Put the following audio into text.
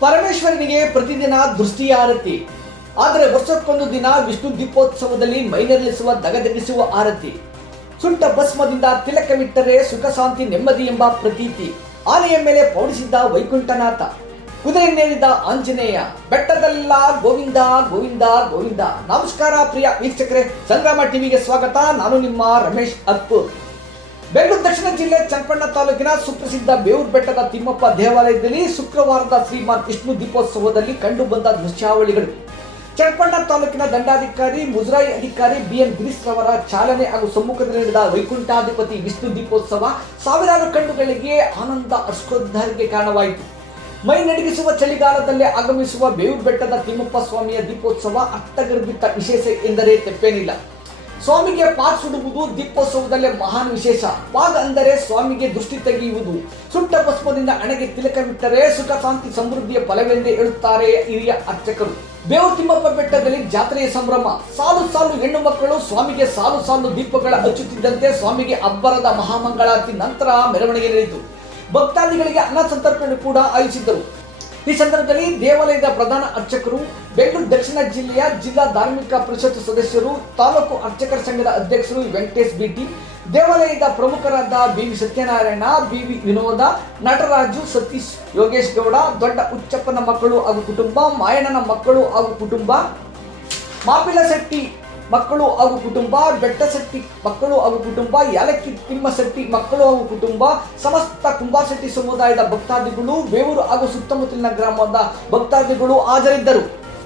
ಪರಮೇಶ್ವರನಿಗೆ ಪ್ರತಿದಿನ ದೃಷ್ಟಿಯ ಆರತಿ ಆದರೆ ವರ್ಷಕ್ಕೊಂದು ದಿನ ವಿಷ್ಣು ದೀಪೋತ್ಸವದಲ್ಲಿ ಮೈನೆರಳಿಸುವ ದಗದಗಿಸುವ ಆರತಿ. ಸುಟ್ಟ ಭಸ್ಮದಿಂದ ತಿಲಕವಿಟ್ಟರೆ ಸುಖ ಶಾಂತಿ ನೆಮ್ಮದಿ ಎಂಬ ಪ್ರತೀತಿ. ಆನೆಯ ಮೇಲೆ ಪೌಡಿಸಿದ್ದ ವೈಕುಂಠನಾಥ. ಕುದುರೆನ್ನೇರಿದ ಆಂಜನೇಯ. ಬೆಟ್ಟದಲ್ಲ ಗೋವಿಂದ ಗೋವಿಂದ ಗೋವಿಂದ. ನಮಸ್ಕಾರ ಪ್ರಿಯ ವೀಕ್ಷಕರೇ, ಸಂಗ್ರಾಮ ಟಿವಿಗೆ ಸ್ವಾಗತ. ನಾನು ನಿಮ್ಮ ರಮೇಶ್ ಅಕ್ಪೂರ್ ಬೆಂಗಳೂರು ದಕ್ಷಿಣ ಜಿಲ್ಲೆ ಚನ್ನಪಣ್ಣ ತಾಲೂಕಿನ ಸುಪ್ರಸಿದ್ಧ ಬೇವೂರು ಬೆಟ್ಟದ ತಿಮ್ಮಪ್ಪ ದೇವಾಲಯದಲ್ಲಿ ಶುಕ್ರವಾರದ ಶ್ರೀಮಾನ್ ವಿಷ್ಣು ದೀಪೋತ್ಸವದಲ್ಲಿ ಕಂಡುಬಂದ ದೃಶ್ಯಾವಳಿಗಳು. ಚನ್ನಪಣ್ಣ ತಾಲೂಕಿನ ದಂಡಾಧಿಕಾರಿ, ಮುಜರಾಯಿ ಅಧಿಕಾರಿ ಬಿಎನ್ ಗಿರೀಶ್ ರವರ ಚಾಲನೆ ಹಾಗೂ ಸಮ್ಮುಖದಲ್ಲಿ ನಡೆದ ವೈಕುಂಠಾಧಿಪತಿ ವಿಷ್ಣು ದೀಪೋತ್ಸವ ಸಾವಿರಾರು ಕಣ್ಣುಗಳಿಗೆ ಆನಂದ ಅಶ್ರೋದ್ಧಾರಿಗೆ ಕಾರಣವಾಯಿತು. ಮೈ ನಡಗಿಸುವ ಚಳಿಗಾಲದಲ್ಲಿ ಆಗಮಿಸುವ ಬೇವೂರು ಬೆಟ್ಟದ ತಿಮ್ಮಪ್ಪ ಸ್ವಾಮಿಯ ದೀಪೋತ್ಸವ ಅರ್ಥಗರ್ಭಿತ ವಿಶೇಷ ಎಂದರೆ ತೆಪ್ಪೇನಿಲ್ಲ. ಸ್ವಾಮಿಗೆ ಪಾಕ್ ಸುಡುವುದು ದೀಪೋತ್ಸವದಲ್ಲೇ ಮಹಾನ್ ವಿಶೇಷ. ಪಾಗ್ ಅಂದರೆ ಸ್ವಾಮಿಗೆ ದೃಷ್ಟಿ ತೆಗೆಯುವುದು. ಸುಟ್ಟ ಭಸ್ಮದಿಂದ ಹಣೆಗೆ ತಿಲಕವಿಟ್ಟರೆ ಸುಖ, ಶಾಂತಿ, ಸಮೃದ್ಧಿಯ ಫಲವೆಂದೇ ಹೇಳುತ್ತಾರೆ ಹಿರಿಯ ಅರ್ಚಕರು. ಬೇವು ತಿಮ್ಮಪ್ಪ ಬೆಟ್ಟದಲ್ಲಿ ಜಾತ್ರೆಯ ಸಂಭ್ರಮ. ಸಾಲು ಸಾಲು ಹೆಣ್ಣು ಮಕ್ಕಳು ಸ್ವಾಮಿಗೆ ಸಾಲು ಸಾಲು ದೀಪಗಳ ಹಚ್ಚುತ್ತಿದ್ದಂತೆ ಸ್ವಾಮಿಗೆ ಅಬ್ಬರದ ಮಹಾಮಂಗಳಾರತಿ ನಂತರ ಮೆರವಣಿಗೆ ನಡೆಯಿತು. ಭಕ್ತಾದಿಗಳಿಗೆ ಅನ್ನ ಸಂತರ್ಪಣೆ ಕೂಡ ಆಯೋಜಿಸಿದ್ದರು. ಈ ಸಂದರ್ಭದಲ್ಲಿ ದೇವಾಲಯದ ಪ್ರಧಾನ ಅರ್ಚಕರು, ಬೆಂಗಳೂರು ದಕ್ಷಿಣ ಜಿಲ್ಲೆಯ ಜಿಲ್ಲಾ ಧಾರ್ಮಿಕ ಪರಿಷತ್ ಸದಸ್ಯರು, ತಾಲೂಕು ಅರ್ಚಕರ ಸಂಘದ ಅಧ್ಯಕ್ಷರು ವೆಂಕಟೇಶ್ ಬಿಟಿ ದೇವಾಲಯದ ಪ್ರಮುಖರಾದ B V Satyanarayana, B V Vinoda, Nataraju Satish Yogesh Gowda, ದೊಡ್ಡ ಉಚ್ಚಪ್ಪನ ಮಕ್ಕಳು ಹಾಗೂ ಕುಟುಂಬ, ಮಾಯಣ್ಣನ ಮಕ್ಕಳು ಹಾಗೂ ಕುಟುಂಬ ಮಾಪಿಲ ಶೆಟ್ಟಿ ಮಕ್ಕಳು ಹಾಗೂ ಕುಟುಂಬ ಬೆಟ್ಟಶೆಟ್ಟಿ ಮಕ್ಕಳು ಹಾಗೂ ಕುಟುಂಬ, ಯಾಲಕ್ಕಿ ತಿಮ್ಮಶೆಟ್ಟಿ ಮಕ್ಕಳು ಹಾಗೂ ಕುಟುಂಬ, ಸಮಸ್ತ ಕುಂಬಾಶೆಟ್ಟಿ ಸಮುದಾಯದ ಭಕ್ತಾದಿಗಳು, ಬೇವೂರು ಹಾಗೂ ಸುತ್ತಮುತ್ತಲಿನ ಗ್ರಾಮದ ಭಕ್ತಾದಿಗಳು ಹಾಜರಿದ್ದರು.